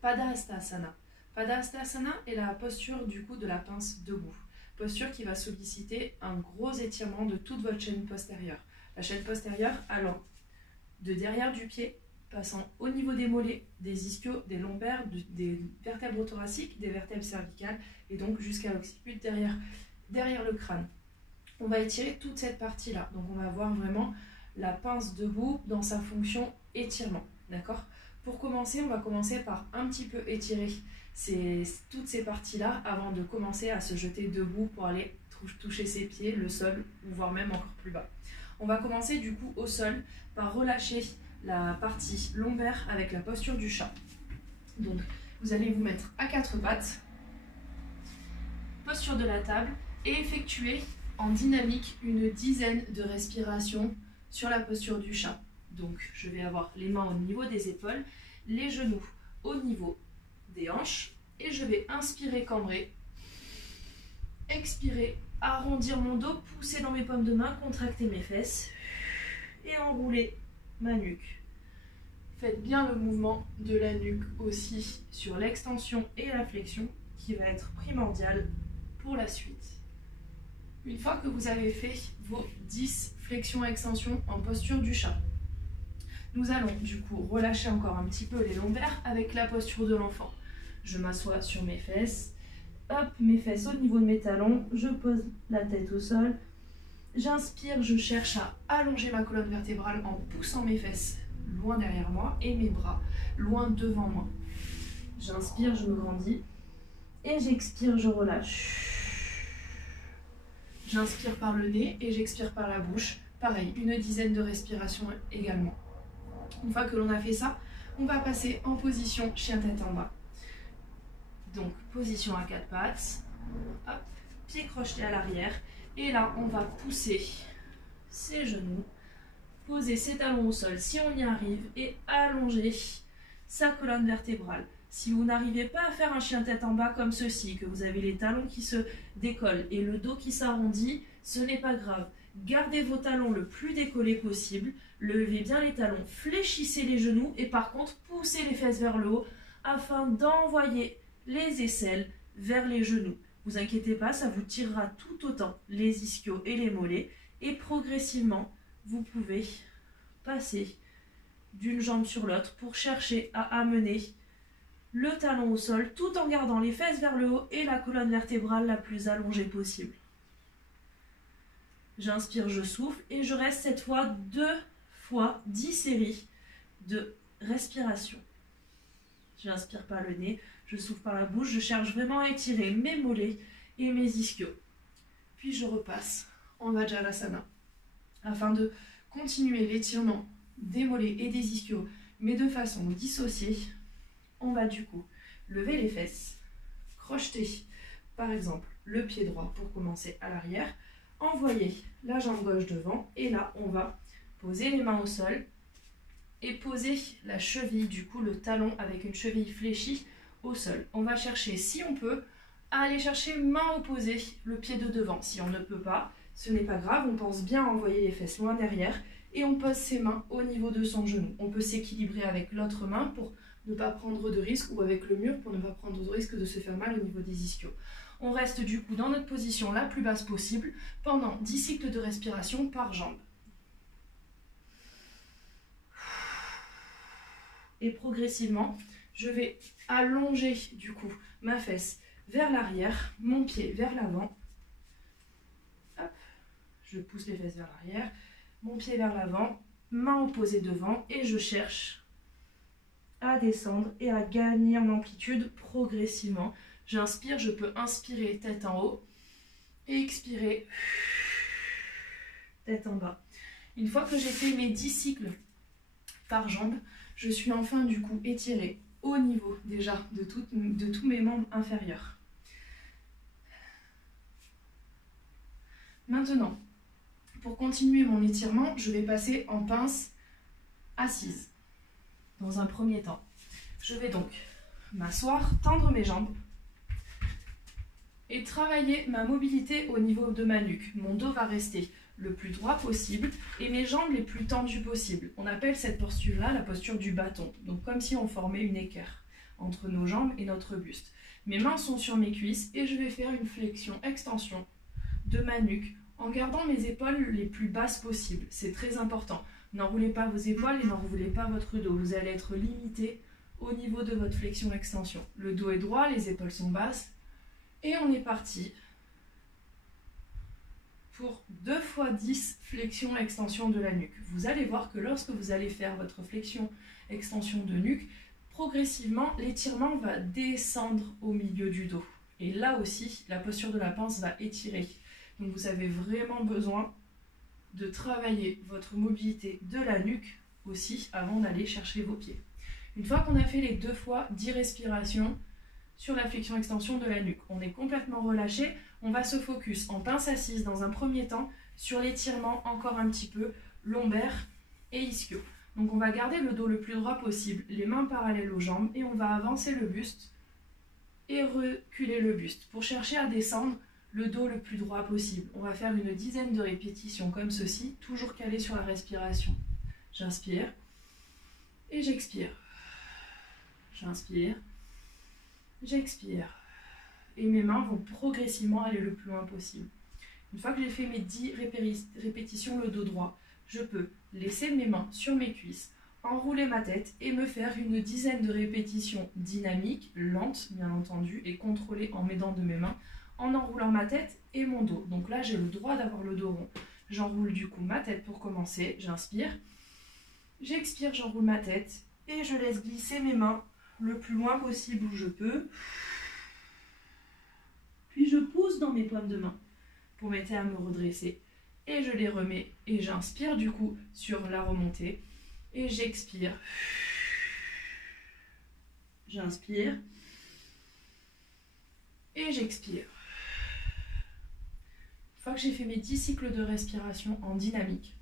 Padahastasana. Padahastasana est la posture du coup de la pince debout. Posture qui va solliciter un gros étirement de toute votre chaîne postérieure. La chaîne postérieure allant de derrière du pied, passant au niveau des mollets, des ischios, des lombaires, des vertèbres thoraciques, des vertèbres cervicales et donc jusqu'à l'occiput derrière le crâne. On va étirer toute cette partie-là. Donc on va voir vraiment la pince debout dans sa fonction étirement. D'accord ? Pour commencer, on va commencer par un petit peu étirer toutes ces parties-là avant de commencer à se jeter debout pour aller toucher ses pieds, le sol ou voire même encore plus bas. On va commencer du coup au sol par relâcher la partie lombaire avec la posture du chat. Donc vous allez vous mettre à quatre pattes, posture de la table et effectuer en dynamique une dizaine de respirations sur la posture du chat. Donc je vais avoir les mains au niveau des épaules, les genoux au niveau des hanches et je vais inspirer, cambrer, expirer, arrondir mon dos, pousser dans mes paumes de main, contracter mes fesses et enrouler ma nuque. Faites bien le mouvement de la nuque aussi sur l'extension et la flexion qui va être primordial pour la suite. Une fois que vous avez fait vos 10 flexions-extensions en posture du chat, nous allons du coup relâcher encore un petit peu les lombaires avec la posture de l'enfant. Je m'assois sur mes fesses, hop, mes fesses au niveau de mes talons, je pose la tête au sol, j'inspire, je cherche à allonger ma colonne vertébrale en poussant mes fesses loin derrière moi et mes bras loin devant moi. J'inspire, je me grandis et j'expire, je relâche. J'inspire par le nez et j'expire par la bouche. Pareil, une dizaine de respirations également. Une fois que l'on a fait ça, on va passer en position chien tête en bas. Donc, position à quatre pattes, hop, pieds crochetés à l'arrière. Et là, on va pousser ses genoux, poser ses talons au sol si on y arrive et allonger sa colonne vertébrale. Si vous n'arrivez pas à faire un chien tête en bas comme ceci, que vous avez les talons qui se décollent et le dos qui s'arrondit, ce n'est pas grave. Gardez vos talons le plus décollés possible, levez bien les talons, fléchissez les genoux et par contre, poussez les fesses vers le haut afin d'envoyer les aisselles vers les genoux. Vous inquiétez pas, ça vous tirera tout autant les ischios et les mollets et progressivement, vous pouvez passer d'une jambe sur l'autre pour chercher à amener le talon au sol tout en gardant les fesses vers le haut et la colonne vertébrale la plus allongée possible. J'inspire, je souffle et je reste cette fois 2 fois 10 séries de respiration. J'inspire par le nez, je souffle par la bouche, je cherche vraiment à étirer mes mollets et mes ischios. Puis je repasse en Vajrasana afin de continuer l'étirement des mollets et des ischios, mais de façon dissociée. On va du coup lever les fesses, crocheter par exemple le pied droit pour commencer à l'arrière, envoyer la jambe gauche devant et là on va poser les mains au sol et poser la cheville, du coup le talon avec une cheville fléchie au sol. On va chercher, si on peut, à aller chercher main opposée le pied de devant. Si on ne peut pas, ce n'est pas grave, on pense bien à envoyer les fesses loin derrière et on pose ses mains au niveau de son genou. On peut s'équilibrer avec l'autre main pour ne pas prendre de risque ou avec le mur pour ne pas prendre de risque de se faire mal au niveau des ischios. On reste du coup dans notre position la plus basse possible pendant 10 cycles de respiration par jambe. Et progressivement, je vais allonger du coup ma fesse vers l'arrière, mon pied vers l'avant. Hop, je pousse les fesses vers l'arrière, mon pied vers l'avant, main opposée devant et je cherche à descendre et à gagner en amplitude progressivement. J'inspire, je peux inspirer tête en haut et expirer tête en bas. Une fois que j'ai fait mes 10 cycles par jambe, je suis enfin du coup étirée au niveau déjà de tous mes membres inférieurs. Maintenant, pour continuer mon étirement, je vais passer en pince assise. Dans un premier temps, je vais donc m'asseoir, tendre mes jambes et travailler ma mobilité au niveau de ma nuque. Mon dos va rester le plus droit possible et mes jambes les plus tendues possible. On appelle cette posture-là la posture du bâton, donc comme si on formait une équerre. entre nos jambes et notre buste. Mes mains sont sur mes cuisses et je vais faire une flexion-extension de ma nuque en gardant mes épaules les plus basses possibles. C'est très important. N'enroulez pas vos épaules et n'enroulez pas votre dos. Vous allez être limité au niveau de votre flexion-extension. Le dos est droit, les épaules sont basses. Et on est parti pour 2 x 10 flexion-extension de la nuque. Vous allez voir que lorsque vous allez faire votre flexion-extension de nuque, progressivement, l'étirement va descendre au milieu du dos. Et là aussi, la posture de la pince va étirer. Donc vous avez vraiment besoin de travailler votre mobilité de la nuque aussi avant d'aller chercher vos pieds. Une fois qu'on a fait les 2 x 10 respirations sur la flexion-extension de la nuque, on est complètement relâché. On va se focus en pince assise dans un premier temps sur l'étirement encore un petit peu lombaire et ischio. Donc on va garder le dos le plus droit possible, les mains parallèles aux jambes et on va avancer le buste et reculer le buste pour chercher à descendre le dos le plus droit possible. On va faire une dizaine de répétitions comme ceci, toujours calé sur la respiration. J'inspire et j'expire. J'inspire, j'expire. Et mes mains vont progressivement aller le plus loin possible. Une fois que j'ai fait mes 10 répétitions le dos droit, je peux laisser mes mains sur mes cuisses, enrouler ma tête et me faire une dizaine de répétitions dynamiques, lentes bien entendu, et contrôlées en m'aidant de mes mains, en enroulant ma tête et mon dos. Donc là, j'ai le droit d'avoir le dos rond. J'enroule du coup ma tête pour commencer. J'inspire, j'expire, j'enroule ma tête et je laisse glisser mes mains le plus loin possible où je peux. Puis je pousse dans mes paumes de main pour m'aider à me redresser. Et je les remets et j'inspire du coup sur la remontée. Et j'expire. J'inspire. Et j'expire. Une fois que j'ai fait mes 10 cycles de respiration en dynamique,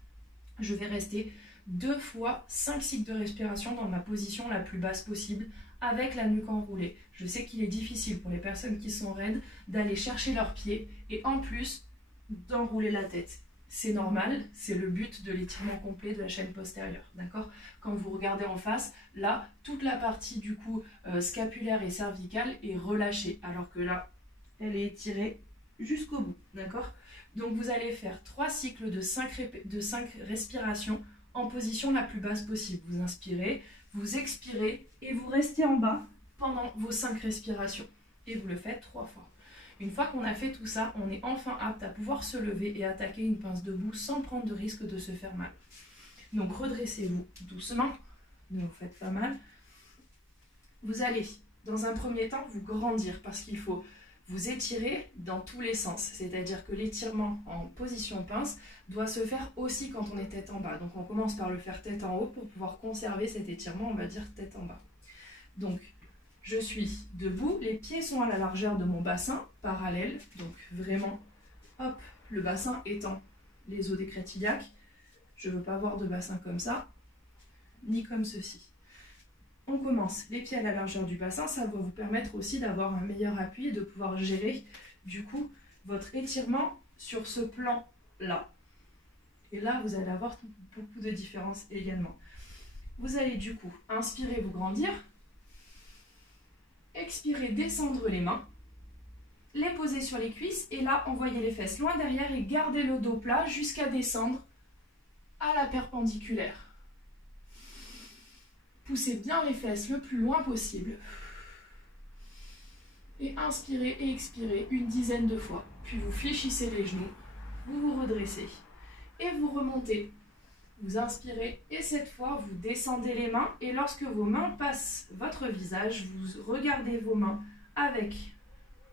je vais rester 2 fois 5 cycles de respiration dans ma position la plus basse possible avec la nuque enroulée. Je sais qu'il est difficile pour les personnes qui sont raides d'aller chercher leurs pieds et en plus d'enrouler la tête. C'est normal, c'est le but de l'étirement complet de la chaîne postérieure, d'accord? Quand vous regardez en face, là, toute la partie du coup scapulaire et cervicale est relâchée, alors que là, elle est étirée jusqu'au bout, d'accord? Donc vous allez faire 3 cycles de 5 respirations en position la plus basse possible. Vous inspirez, vous expirez et vous restez en bas pendant vos 5 respirations. Et vous le faites 3 fois. Une fois qu'on a fait tout ça, on est enfin apte à pouvoir se lever et attaquer une pince debout sans prendre de risque de se faire mal. Donc redressez-vous doucement, ne vous faites pas mal. Vous allez, dans un premier temps, vous grandir parce qu'il faut vous étirer dans tous les sens. C'est-à-dire que l'étirement en position pince doit se faire aussi quand on est tête en bas. Donc on commence par le faire tête en haut pour pouvoir conserver cet étirement, on va dire tête en bas. Donc je suis debout, les pieds sont à la largeur de mon bassin, parallèle, donc vraiment, hop, le bassin étant les os des crêtes iliaques. Je ne veux pas avoir de bassin comme ça, ni comme ceci. On commence les pieds à la largeur du bassin, ça va vous permettre aussi d'avoir un meilleur appui et de pouvoir gérer du coup votre étirement sur ce plan-là. Et là, vous allez avoir beaucoup de différences également. Vous allez du coup inspirer, vous grandir. Expirez, descendre les mains, les poser sur les cuisses et là, envoyez les fesses loin derrière et gardez le dos plat jusqu'à descendre à la perpendiculaire. Poussez bien les fesses le plus loin possible. Et inspirez et expirez une dizaine de fois. Puis vous fléchissez les genoux, vous vous redressez et vous remontez. Vous inspirez et cette fois, vous descendez les mains et lorsque vos mains passent votre visage, vous regardez vos mains avec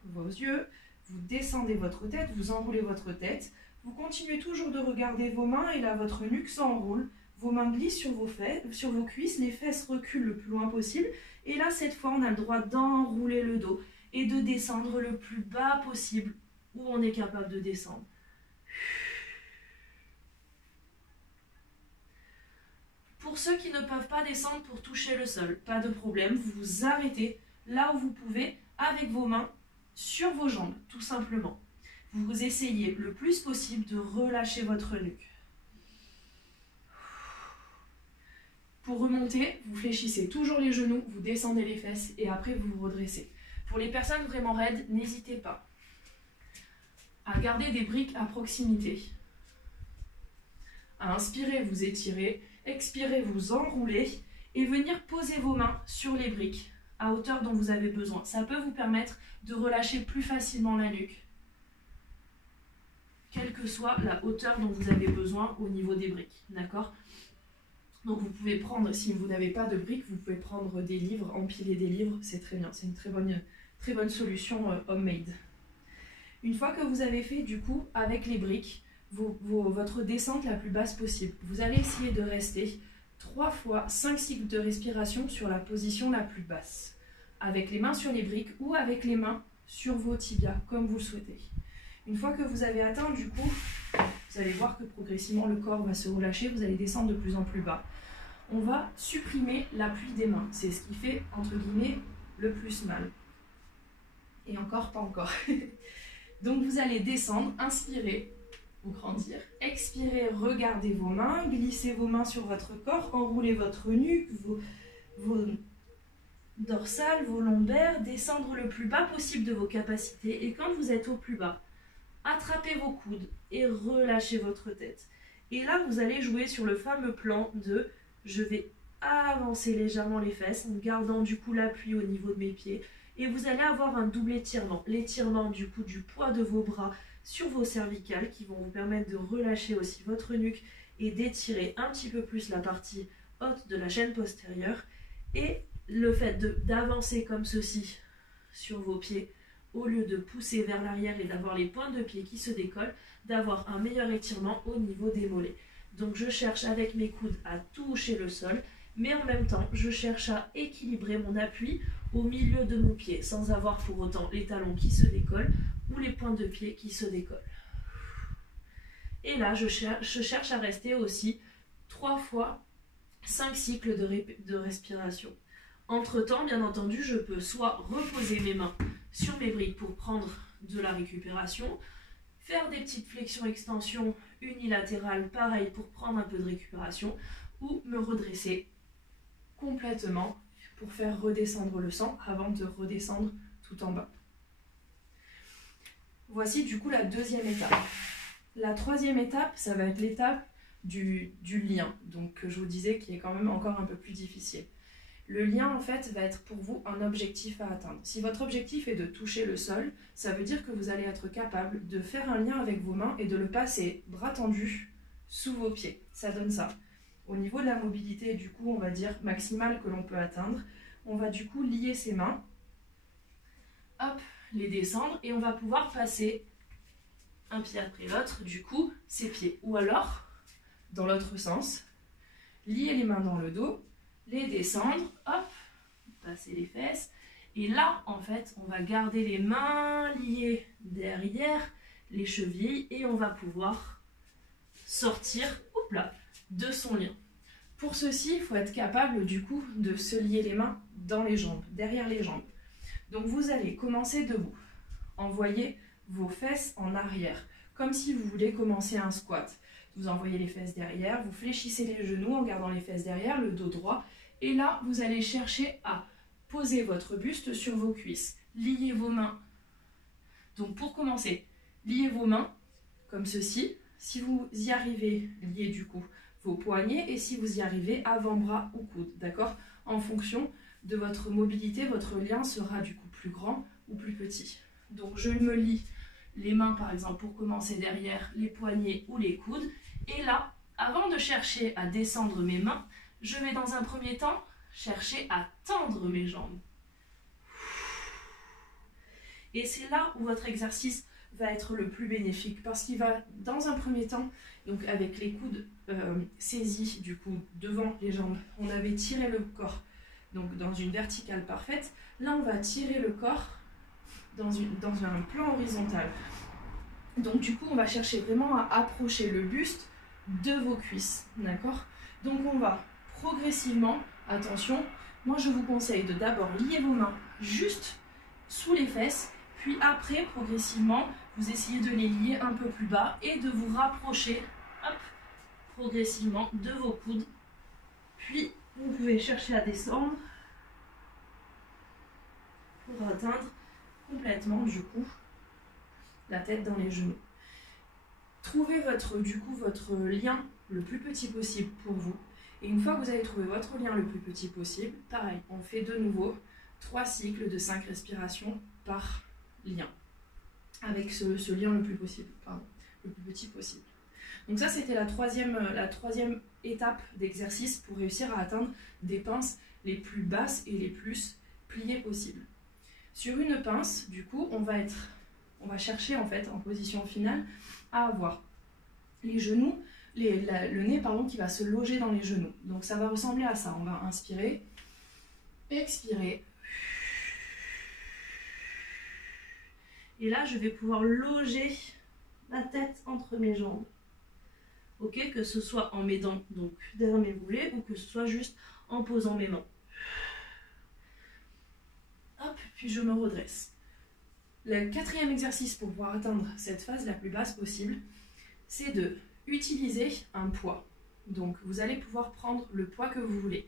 vos yeux, vous descendez votre tête, vous enroulez votre tête, vous continuez toujours de regarder vos mains et là, votre nuque s'enroule, vos mains glissent sur vos cuisses, les fesses reculent le plus loin possible et là, cette fois, on a le droit d'enrouler le dos et de descendre le plus bas possible où on est capable de descendre. Pour ceux qui ne peuvent pas descendre pour toucher le sol, pas de problème, vous vous arrêtez là où vous pouvez avec vos mains sur vos jambes, tout simplement. Vous essayez le plus possible de relâcher votre nuque. Pour remonter, vous fléchissez toujours les genoux, vous descendez les fesses et après vous vous redressez. Pour les personnes vraiment raides, n'hésitez pas à garder des briques à proximité. À inspirer, vous étirez, expirez, vous enroulez et venir poser vos mains sur les briques à hauteur dont vous avez besoin. Ça peut vous permettre de relâcher plus facilement la nuque, quelle que soit la hauteur dont vous avez besoin au niveau des briques. D'accord ? Donc vous pouvez prendre, si vous n'avez pas de briques, vous pouvez prendre des livres, empiler des livres, c'est très bien, c'est une très bonne solution homemade. Une fois que vous avez fait du coup avec les briques, votre descente la plus basse possible, vous allez essayer de rester 3 fois 5 cycles de respiration sur la position la plus basse, avec les mains sur les briques ou avec les mains sur vos tibias, comme vous le souhaitez. Une fois que vous avez atteint du coup, vous allez voir que progressivement le corps va se relâcher, vous allez descendre de plus en plus bas. On va supprimer l'appui des mains, c'est ce qui fait entre guillemets le plus mal. Et encore, pas encore. Donc vous allez descendre, inspirez, vous grandir, expirez, regardez vos mains, glissez vos mains sur votre corps, enroulez votre nuque, vos dorsales, vos lombaires, descendre le plus bas possible de vos capacités et quand vous êtes au plus bas, attrapez vos coudes et relâchez votre tête. Et là, vous allez jouer sur le fameux plan de je vais avancer légèrement les fesses en gardant du coup l'appui au niveau de mes pieds. Et vous allez avoir un double étirement. L'étirement du coup du poids de vos bras sur vos cervicales qui vont vous permettre de relâcher aussi votre nuque et d'étirer un petit peu plus la partie haute de la chaîne postérieure. Et le fait d'avancer comme ceci sur vos pieds, au lieu de pousser vers l'arrière et d'avoir les pointes de pied qui se décollent, d'avoir un meilleur étirement au niveau des mollets. Donc je cherche avec mes coudes à toucher le sol, mais en même temps, je cherche à équilibrer mon appui au milieu de mon pied, sans avoir pour autant les talons qui se décollent ou les pointes de pied qui se décollent. Et là, je cherche à rester aussi 3 fois 5 cycles de respiration. Entre-temps, bien entendu, je peux soit reposer mes mains sur mes briques pour prendre de la récupération, faire des petites flexions-extensions unilatérales, pareil pour prendre un peu de récupération, ou me redresser complètement pour faire redescendre le sang avant de redescendre tout en bas. Voici du coup la deuxième étape. La troisième étape, ça va être l'étape du lien, donc que je vous disais qui est quand même encore un peu plus difficile. Le lien, en fait, va être pour vous un objectif à atteindre. Si votre objectif est de toucher le sol, ça veut dire que vous allez être capable de faire un lien avec vos mains et de le passer bras tendus sous vos pieds. Ça donne ça. Au niveau de la mobilité, du coup, on va dire maximale que l'on peut atteindre, on va du coup lier ses mains, hop, les descendre et on va pouvoir passer un pied après l'autre, du coup, ses pieds. Ou alors, dans l'autre sens, lier les mains dans le dos, les descendre, hop, passer les fesses. Et là, en fait, on va garder les mains liées derrière les chevilles et on va pouvoir sortir, hop là, de son lien. Pour ceci, il faut être capable du coup de se lier les mains dans les jambes, derrière les jambes. Donc vous allez commencer debout. Envoyez vos fesses en arrière, comme si vous voulez commencer un squat. Vous envoyez les fesses derrière, vous fléchissez les genoux en gardant les fesses derrière, le dos droit. Et là, vous allez chercher à poser votre buste sur vos cuisses. Liez vos mains. Donc pour commencer, liez vos mains comme ceci. Si vous y arrivez, liez du coup vos poignets. Et si vous y arrivez, avant-bras ou coude. D'accord ? En fonction de votre mobilité, votre lien sera du coup plus grand ou plus petit. Donc je me lie les mains par exemple pour commencer derrière les poignets ou les coudes. Et là, avant de chercher à descendre mes mains, je vais dans un premier temps chercher à tendre mes jambes. Et c'est là où votre exercice va être le plus bénéfique parce qu'il va dans un premier temps, donc avec les coudes saisis du coup devant les jambes, on avait tiré le corps donc dans une verticale parfaite. Là on va tirer le corps dans un plan horizontal. Donc du coup on va chercher vraiment à approcher le buste de vos cuisses, d'accord? Donc on va progressivement, attention, moi je vous conseille de d'abord lier vos mains juste sous les fesses, puis après progressivement vous essayez de les lier un peu plus bas et de vous rapprocher, hop, progressivement de vos coudes, puis Vous pouvez chercher à descendre pour atteindre complètement du coup la tête dans les genoux. Trouvez votre lien le plus petit possible pour vous. Et une fois que vous avez trouvé votre lien le plus petit possible, pareil, on fait de nouveau 3 cycles de 5 respirations par lien. Avec ce lien le plus possible, le plus petit possible. Donc ça, c'était la troisième étape d'exercice pour réussir à atteindre des pinces les plus basses et les plus pliées possibles. Sur une pince, du coup, on va chercher en fait en position finale à avoir les genoux, le nez qui va se loger dans les genoux. Donc ça va ressembler à ça. On va inspirer, expirer. Et là, je vais pouvoir loger la tête entre mes jambes. Ok, que ce soit en m'aidant donc derrière mes mollets ou que ce soit juste en posant mes mains. Hop, puis je me redresse. Le 4e exercice pour pouvoir atteindre cette phase la plus basse possible, c'est de utiliser un poids. Donc vous allez pouvoir prendre le poids que vous voulez.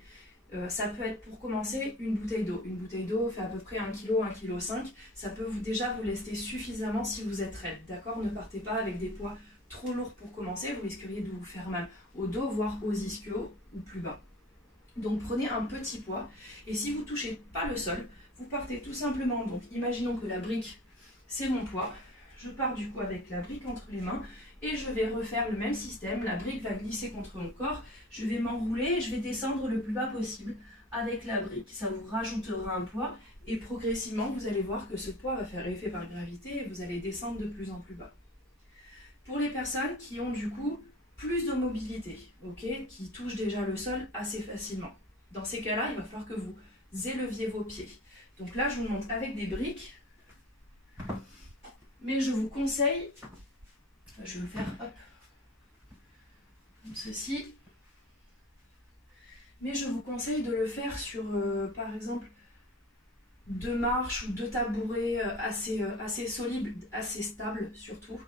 Ça peut être pour commencer une bouteille d'eau. Une bouteille d'eau fait à peu près 1 kg, 1,5 kg. Ça peut déjà vous lester suffisamment si vous êtes raide. D'accord ? Ne partez pas avec des poids trop lourds pour commencer. Vous risqueriez de vous faire mal au dos, voire aux ischios ou plus bas. Donc prenez un petit poids. Et si vous ne touchez pas le sol, vous partez tout simplement. Donc imaginons que la brique, c'est mon poids. Je pars du coup avec la brique entre les mains. Et je vais refaire le même système, la brique va glisser contre mon corps, je vais m'enrouler et je vais descendre le plus bas possible avec la brique. Ça vous rajoutera un poids et progressivement vous allez voir que ce poids va faire effet par gravité et vous allez descendre de plus en plus bas. Pour les personnes qui ont du coup plus de mobilité, qui touchent déjà le sol assez facilement, dans ces cas-là, il va falloir que vous éleviez vos pieds. Donc là, je vous montre avec des briques, mais je vous conseille... Je vais le faire comme ceci. Mais je vous conseille de le faire sur, par exemple, 2 marches ou 2 tabourets assez solides, assez stables surtout,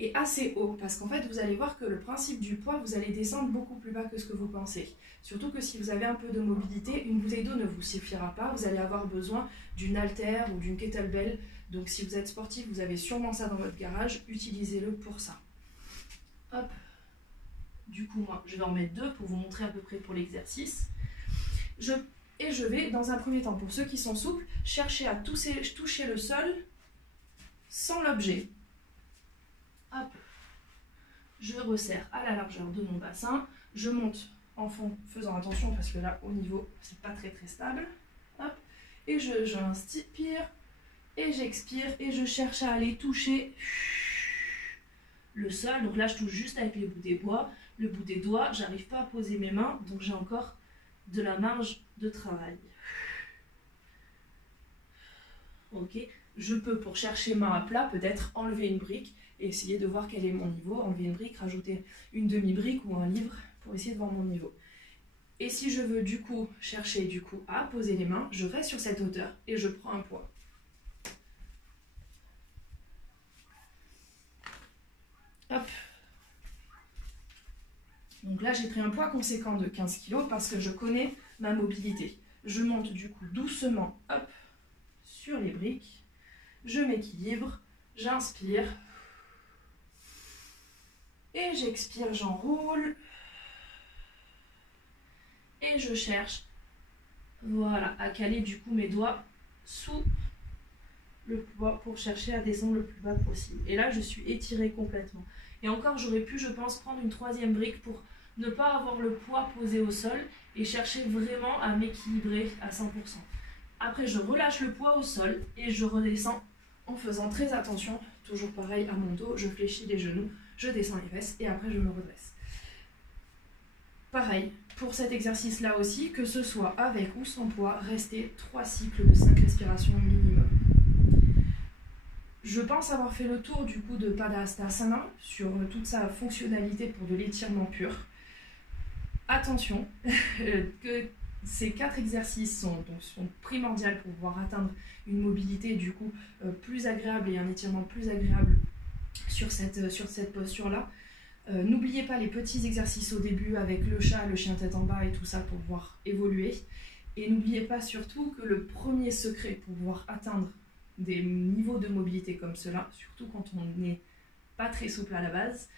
et assez haut. Parce qu'en fait, vous allez voir que le principe du poids, vous allez descendre beaucoup plus bas que ce que vous pensez. Surtout que si vous avez un peu de mobilité, une bouteille d'eau ne vous suffira pas. Vous allez avoir besoin d'une haltère ou d'une kettlebell. Donc si vous êtes sportif, vous avez sûrement ça dans votre garage, utilisez-le pour ça. Hop. Du coup, moi, je vais en mettre 2 pour vous montrer à peu près pour l'exercice. Et je vais, dans un premier temps, pour ceux qui sont souples, chercher à toucher le sol sans l'objet. Hop. Je resserre à la largeur de mon bassin. Je monte en fond, faisant attention parce que là, au niveau, c'est pas très stable. Hop. Et j'inspire. Et j'expire et je cherche à aller toucher le sol. Donc là, je touche juste avec les bouts des doigts. J'arrive pas à poser mes mains, donc j'ai encore de la marge de travail. Ok. Je peux, pour chercher main à plat, peut-être enlever une brique et essayer de voir quel est mon niveau. Enlever une brique, rajouter une demi-brique ou un livre pour essayer de voir mon niveau. Et si je veux du coup chercher à poser les mains, je reste sur cette hauteur et je prends un poids. Hop. Donc là, j'ai pris un poids conséquent de 15 kg parce que je connais ma mobilité. Je monte du coup doucement, hop, sur les briques. Je m'équilibre, j'inspire. Et j'expire, j'enroule. Et je cherche, voilà, à caler du coup mes doigts sous le poids pour chercher à descendre le plus bas possible. Et là, je suis étirée complètement. Et encore, j'aurais pu, je pense, prendre une 3e brique pour ne pas avoir le poids posé au sol et chercher vraiment à m'équilibrer à 100%. Après, je relâche le poids au sol et je redescends en faisant très attention, toujours pareil à mon dos, je fléchis les genoux, je descends les fesses et après je me redresse. Pareil, pour cet exercice-là aussi, que ce soit avec ou sans poids, restez 3 cycles de 5 respirations minimum. Je pense avoir fait le tour du coup de Padahastasana sur toute sa fonctionnalité pour de l'étirement pur. Attention, que ces 4 exercices sont primordiaux pour pouvoir atteindre une mobilité du coup plus agréable et un étirement plus agréable sur cette posture-là. N'oubliez pas les petits exercices au début avec le chat, le chien tête en bas et tout ça pour pouvoir évoluer. Et n'oubliez pas surtout que le premier secret pour pouvoir atteindre des niveaux de mobilité comme cela, surtout quand on n'est pas très souple à la base,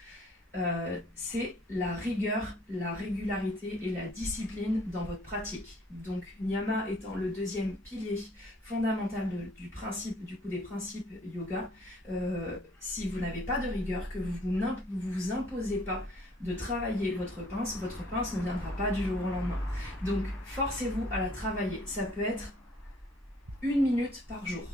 c'est la rigueur, la régularité et la discipline dans votre pratique. Donc Niyama étant le deuxième pilier fondamental du principe, du coup des principes yoga, si vous n'avez pas de rigueur, que vous ne vous imposez pas de travailler votre pince ne viendra pas du jour au lendemain. Donc forcez-vous à la travailler. Ça peut être 1 minute par jour,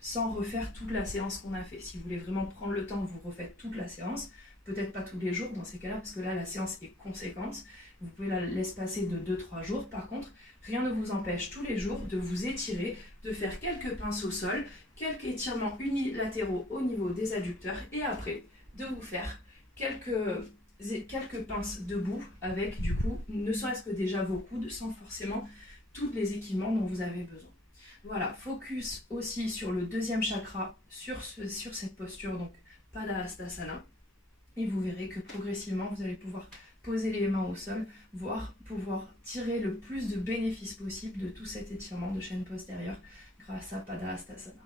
sans refaire toute la séance qu'on a fait. Si vous voulez vraiment prendre le temps, vous refaites toute la séance. Peut-être pas tous les jours dans ces cas-là, parce que là, la séance est conséquente. Vous pouvez la l'espacer de 2-3 jours. Par contre, rien ne vous empêche tous les jours de vous étirer, de faire quelques pinces au sol, quelques étirements unilatéraux au niveau des adducteurs, et après, de vous faire quelques pinces debout avec, du coup, ne serait-ce que déjà vos coudes, sans forcément tous les équipements dont vous avez besoin. Voilà, focus aussi sur le deuxième chakra, sur cette posture, donc Padahastasana. Et vous verrez que progressivement, vous allez pouvoir poser les mains au sol, voire pouvoir tirer le plus de bénéfices possible de tout cet étirement de chaîne postérieure grâce à Padahastasana.